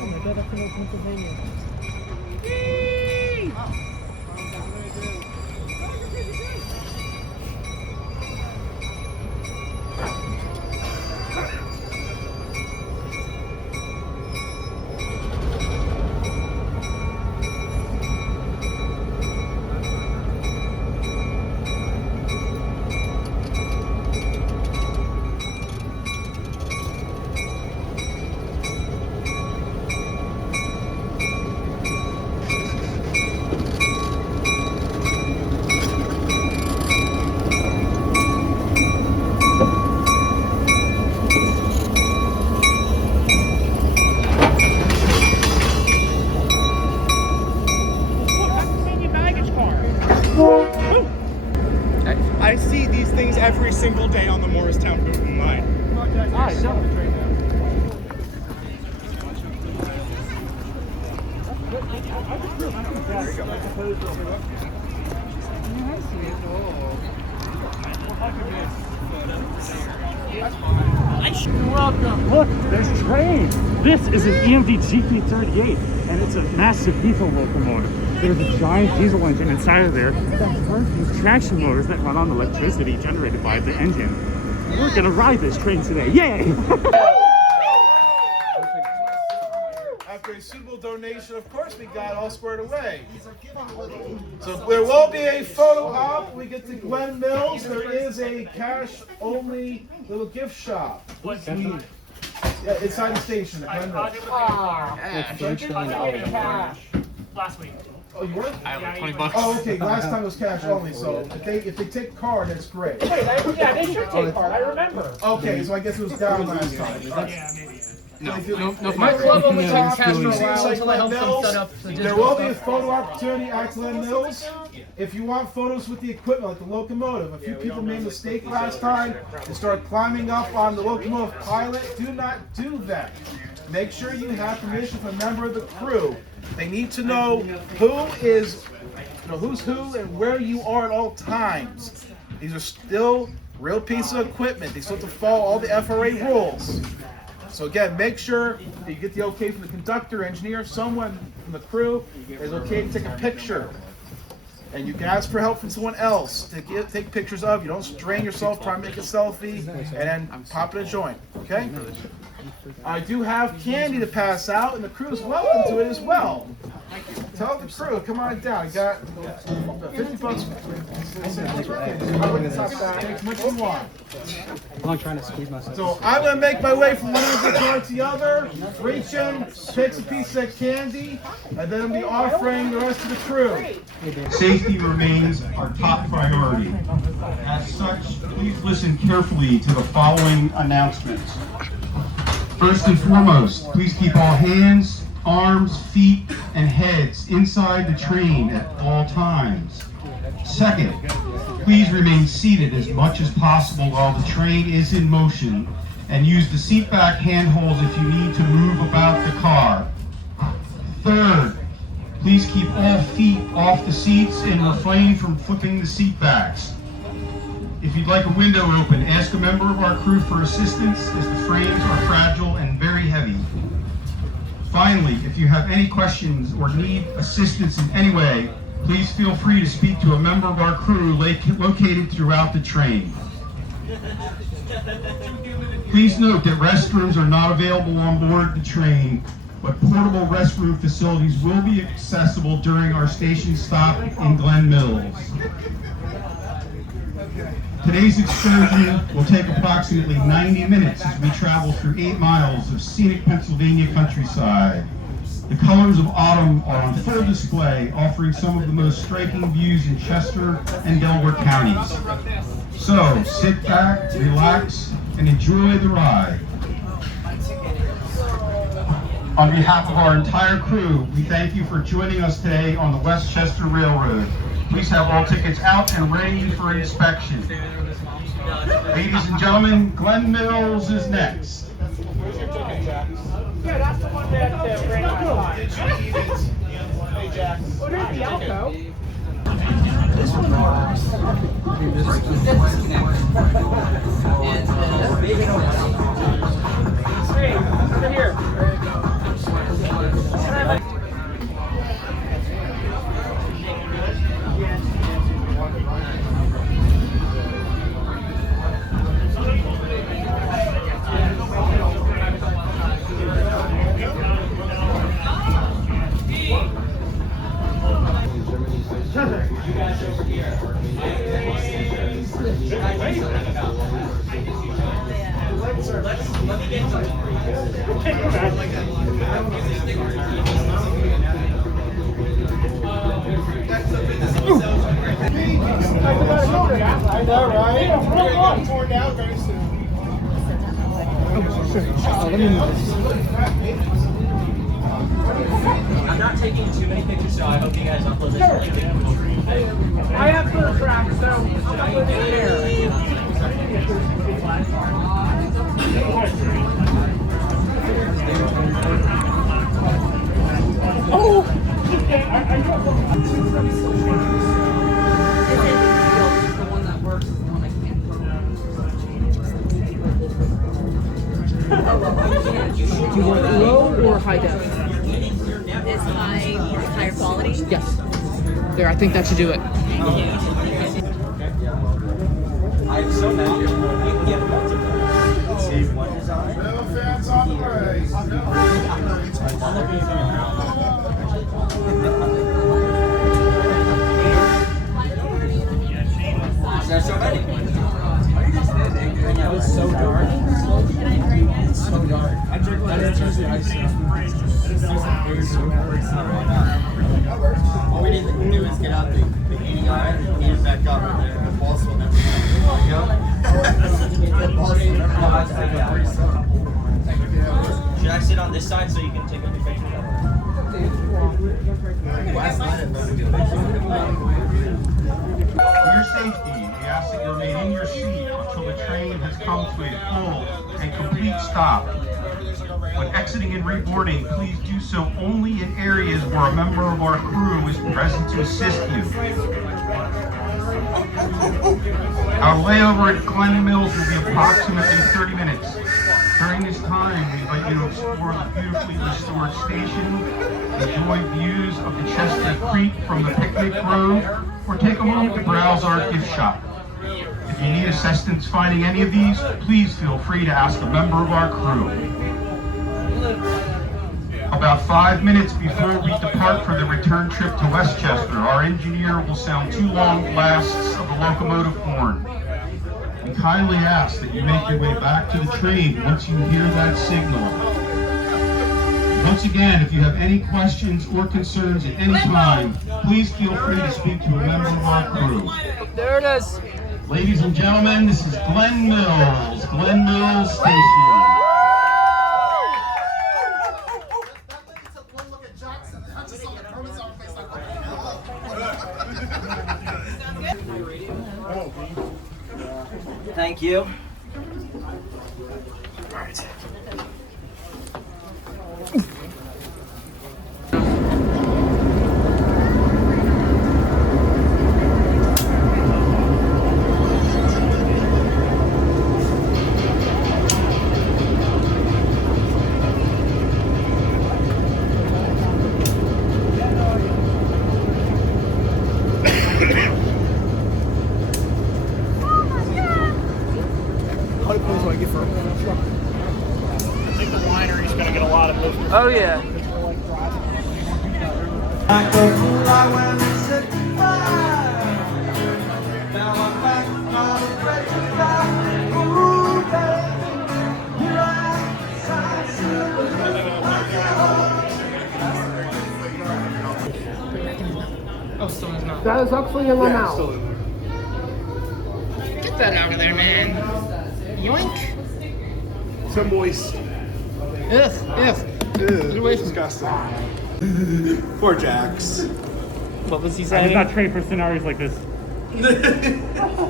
Oh my god, that's in Pennsylvania. I see these things every single day on the Morristown Boonton line. Ah, no. Welcome. Look, there's a train. This is an EMD GP38, and it's a massive diesel locomotive. There's a giant diesel engine inside of there that runs these traction motors that run on electricity generated by the engine. We're gonna ride this train today. Yay! After a suitable donation, of course, we got all squared away. So there will be a photo op. We get to Glen Mills. There is a cash-only little gift shop. Yeah, inside the station at Glen Mills. Last week. Oh, you were? I have like 20 bucks. Oh, okay. Last time it was cash only. So if they take card, that's great. Wait, yeah, they should take part. I remember. Okay, so I guess it was down last time. Yeah, maybe. No, My club only takes cash for a Seems while like until I help Glen them Mills. set up the There will be a photo opportunity at Glen Mills. If you want photos with the equipment, like the locomotive, a few people made a mistake last time and started climbing up on the locomotive pilot. Do not do that. Make sure you have permission from a member of the crew. They need to know who's who and where you are at all times. These are still real pieces of equipment. They still have to follow all the FRA rules. So again, make sure that you get the okay from the conductor, engineer, someone from the crew is okay to take a picture. And you can ask for help from someone else to take pictures of. You don't strain yourself trying to make a selfie and then pop in a joint, okay? I do have candy to pass out, and the crew is welcome to it as well. Tell the crew, come on down. I got 50 bucks. Take as much as you want. I'm trying to squeeze myself. So I'm going to make my way from one end of the jar to the other, reach in, take some piece of that candy, and then I'll be offering the rest of the crew. Safety remains our top priority. As such, please listen carefully to the following announcements. First and foremost, please keep all hands, arms, feet, and heads inside the train at all times. Second, please remain seated as much as possible while the train is in motion, and use the seat back handholds if you need to move about the car. Third, please keep all feet off the seats and refrain from flipping the seat backs. If you'd like a window open, ask a member of our crew for assistance as the frames are fragile and very heavy. Finally, if you have any questions or need assistance in any way, please feel free to speak to a member of our crew located throughout the train. Please note that restrooms are not available on board the train, but portable restroom facilities will be accessible during our station stop in Glen Mills. Today's excursion will take approximately 90 minutes as we travel through 8 miles of scenic Pennsylvania countryside. The colors of autumn are on full display, offering some of the most striking views in Chester and Delaware counties. So, sit back, relax, and enjoy the ride. On behalf of our entire crew, we thank you for joining us today on the West Chester Railroad. Please have all tickets out and ready for inspection. Ladies and gentlemen, Glen Mills is next. Where's your ticket, Jack? Yeah, that's the one that ran last time. Hey, Jack. Oh, there's the Alco. This one works. Hey, over here. There you go. I know, right? We're gonna get torn down very soon. I'm not taking too many pictures, so I hope you guys upload this. I have fur tracks, so I'll put it here. Do you want low or high def? Is higher quality? Yes. There, I think that should do it. I'm so mad. You can get multiple. Save one design. No fans on the way. There's so many. Yeah, it's so dark. It's so dark. I didn't choose the ice. All we need to do is get out the heating iron and heat it back up, and the boss will never Should I sit on this side so you can take a good picture? For your safety, we ask that you remain in your seat until the train has come to a full and complete stop. When exiting and reboarding, please do so only in areas where a member of our crew is present to assist you. Our layover at Glen Mills will be approximately 30 minutes. During this time, we invite you to explore the beautifully restored station, enjoy views of the Chestnut Creek from the picnic grove, or take a moment to browse our gift shop. If you need assistance finding any of these, please feel free to ask a member of our crew. About 5 minutes before we depart for the return trip to Westchester, our engineer will sound 2 long blasts of the locomotive horn. We kindly ask that you make your way back to the train once you hear that signal. Once again, if you have any questions or concerns at any time, please feel free to speak to a member of our crew. There it is. Ladies and gentlemen, this is Glen Mills Station. Thank you. Oh yeah. Oh, someone's not. That is actually in my mouth. Get that out of there, man. Yoink. So moist. Ugh. Get away from Disgusting. Poor Jax. What was he I did saying? not train for scenarios like this.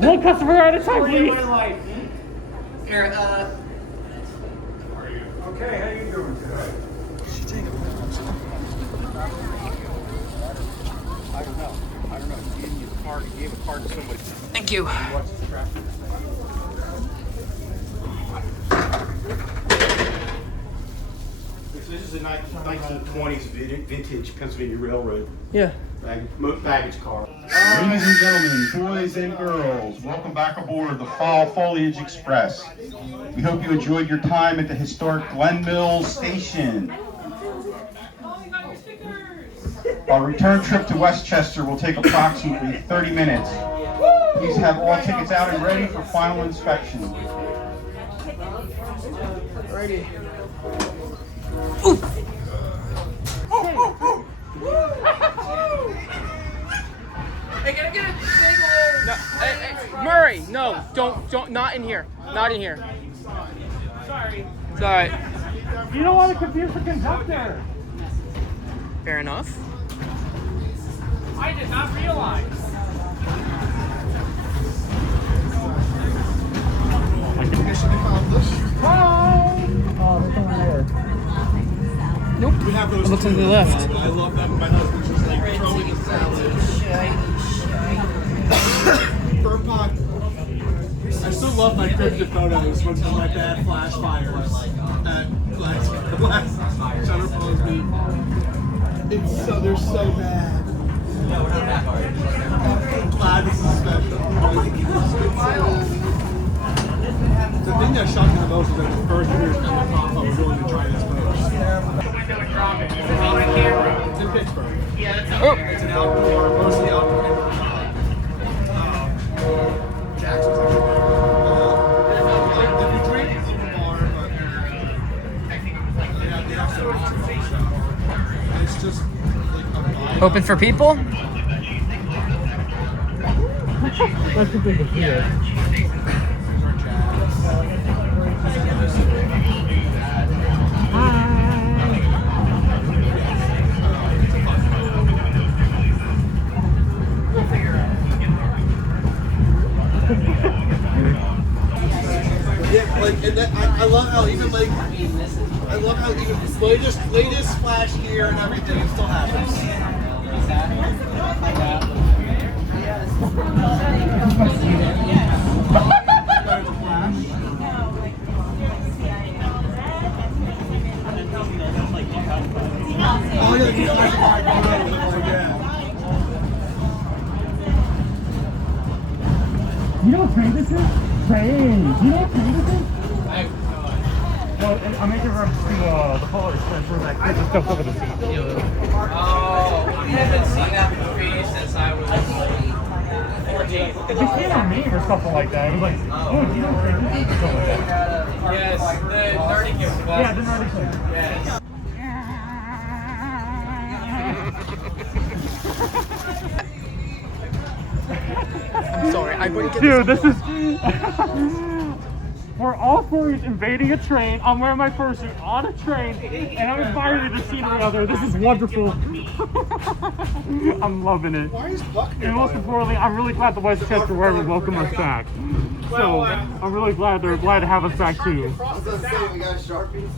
One customer at a time, please. Here, Okay, how you doing today? I don't know. He gave a card to somebody. thank you. This is a 1920s vintage Pennsylvania Railroad Yeah. baggage car. Ladies and gentlemen, boys and girls, welcome back aboard the Fall Foliage Express. We hope you enjoyed your time at the historic Glen Mills Station. Our return trip to Westchester will take approximately 30 minutes. Please have all tickets out and ready for final inspection. Ready. Don't, not in here. Not in here. Sorry. It's alright. You don't want to confuse the conductor. Fair enough. I did not realize. Oh, there's someone there. Nope. We have those It looks too. to the left. I love that. My husband's just like throwing the salad. Burn pot. I still love my cryptid photos from my bad flash fires that last shutter phones me. They're so bad. I'm glad this is special. The thing that shocked me the most is that the first years and the pop-up were willing to try this pose. It's in Pittsburgh. It's an outdoor, mostly outdoor environment. Jackson's actually there. If you drink, it's in the bar, but they have so much stuff. And it's just like a vibe. Open for people? That's the thing here. Yeah, like, and that, I love how even like, I love how even latest flash gear and everything, it still happens. Oh yeah, you guys are yeah. You know what train this is? Train. You know what train this is? Well, I'm making reference to the Fall Foliage Ex-Fur-sion that kid just jumped over the seat. Oh, I haven't seen that movie since I was 14. It just came on me or something like that. It was like, oh, do you know what train this is? Or something like that. Yes, the nerdy kid. Yeah, the nerdy kid. Yes. I'm sorry, I wouldn't get Dude, this is... We're all furries invading a train. I'm wearing my fursuit on a train, and I'm admiring the scenery out there. This is wonderful. I'm loving it. Why is Buck And most importantly, I'm really glad the Westchester Railroad would welcome us back. So I'm really glad they're glad to have us back too. We got Sharpies.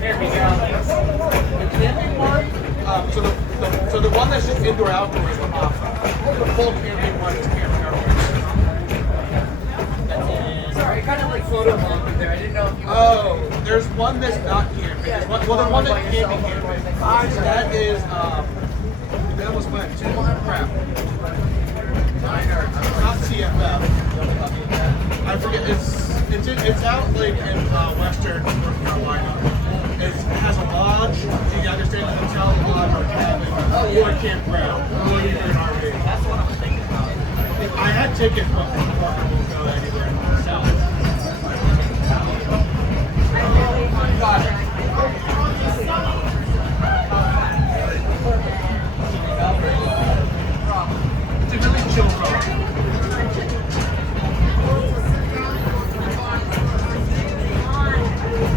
Here we go. The camping one, so the one that's just indoor outdoor is the the full camping one is camping outdoors. Sorry, I kind of like photo bombed there. I didn't know if you Oh, there's one that's not camping. There's one, well, the one that can be camping. So that is that was when crap. Not CFF. I forget. It's out like in western North Carolina. It has a lodge. You can either stay in a hotel, lodge, or cabin, or a campground, or even an RV. That's what I'm thinking about. I had tickets, but the park won't go anywhere. It's a really chill ride.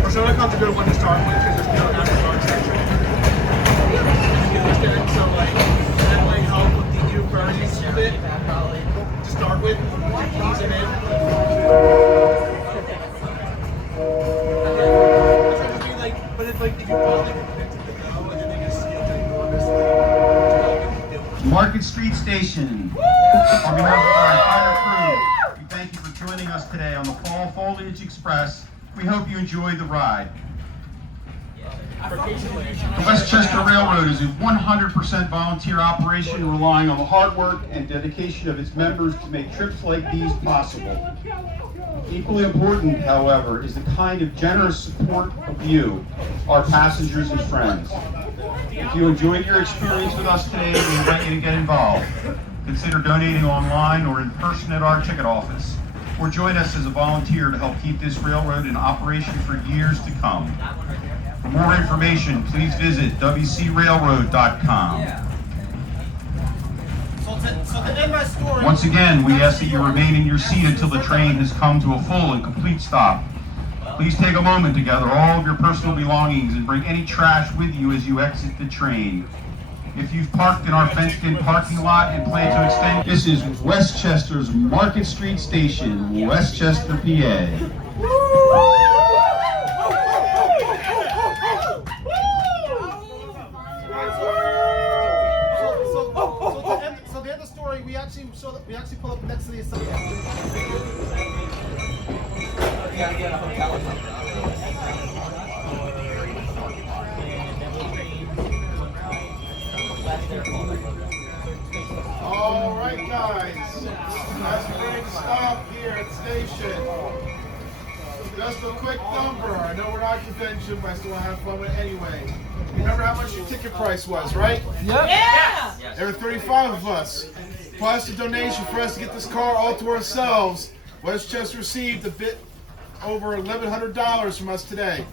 Or so I come to go to one to start with because there's no after dark section. So like that might help with the new Furries a bit to start with. Ease it in. But it's like if you want like convinced to go and then they just seal it enormously. Market Street Station. On behalf of our entire crew, we thank you for joining us today on the Fall Foliage Express. We hope you enjoyed the ride. The Westchester Railroad is a 100% volunteer operation relying on the hard work and dedication of its members to make trips like these possible. Equally important, however, is the kind of generous support of you, our passengers and friends. If you enjoyed your experience with us today, we invite you to get involved. Consider donating online or in person at our ticket office, or join us as a volunteer to help keep this railroad in operation for years to come. For more information, please visit wcrailroad.com. Once again, we ask that you remain in your seat until the train has come to a full and complete stop. Please take a moment to gather all of your personal belongings and bring any trash with you as you exit the train. If you've parked in our fenced-in parking lot and plan to extend... This is Westchester's Market Street Station, Westchester, PA. So the end of the story, we actually pull up next to the assembly. You gotta get a hotel or something. All right, guys. As we ready to stop here at the station. Just a quick number. I know we're not convention, but I still want to have fun with it anyway. You remember how much your ticket price was, right? Yep. Yeah! There were 35 of us. Plus the donation for us to get this car all to ourselves. Westchester received a bit over $1,100 from us today.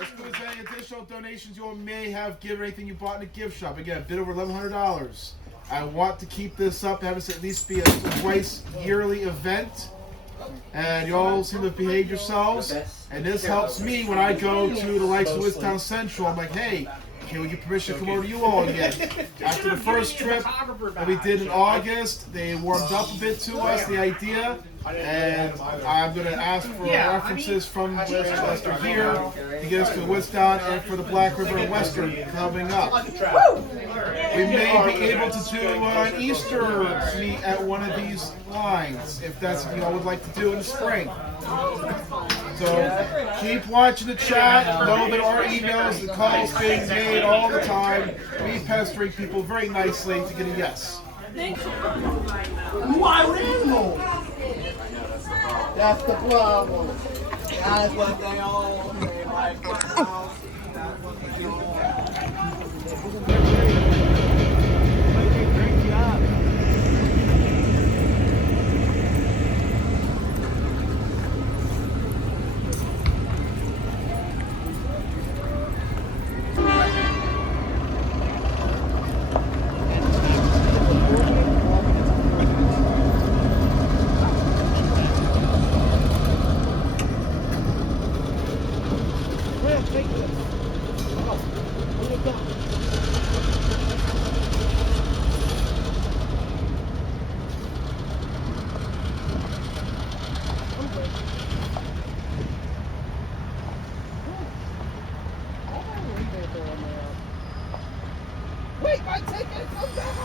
As good as any additional donations you all may have given, anything you bought in a gift shop. Again, a bit over $1,100. I want to keep this up, have this at least be a twice yearly event. And you all seem to behave yourselves. And this helps me when I go to the likes of Wistown Central. I'm like, hey, can we get permission to come over to you all again? After the first trip that we did in August, they warmed up a bit to us, the idea. And I'm going to ask for references from Westchester here to get us to Wistown and for the Black River and Western coming up. We may be able to do an Easter meet at one of these lines, if that's what you all would like to do in the spring. So keep watching the chat. Know there are emails and calls being made all the time. We pestering people very nicely to get a yes. Wild animal! That's the problem. That's what they all say, like, wow. That's what they all Great job. Wait, my ticket, come back!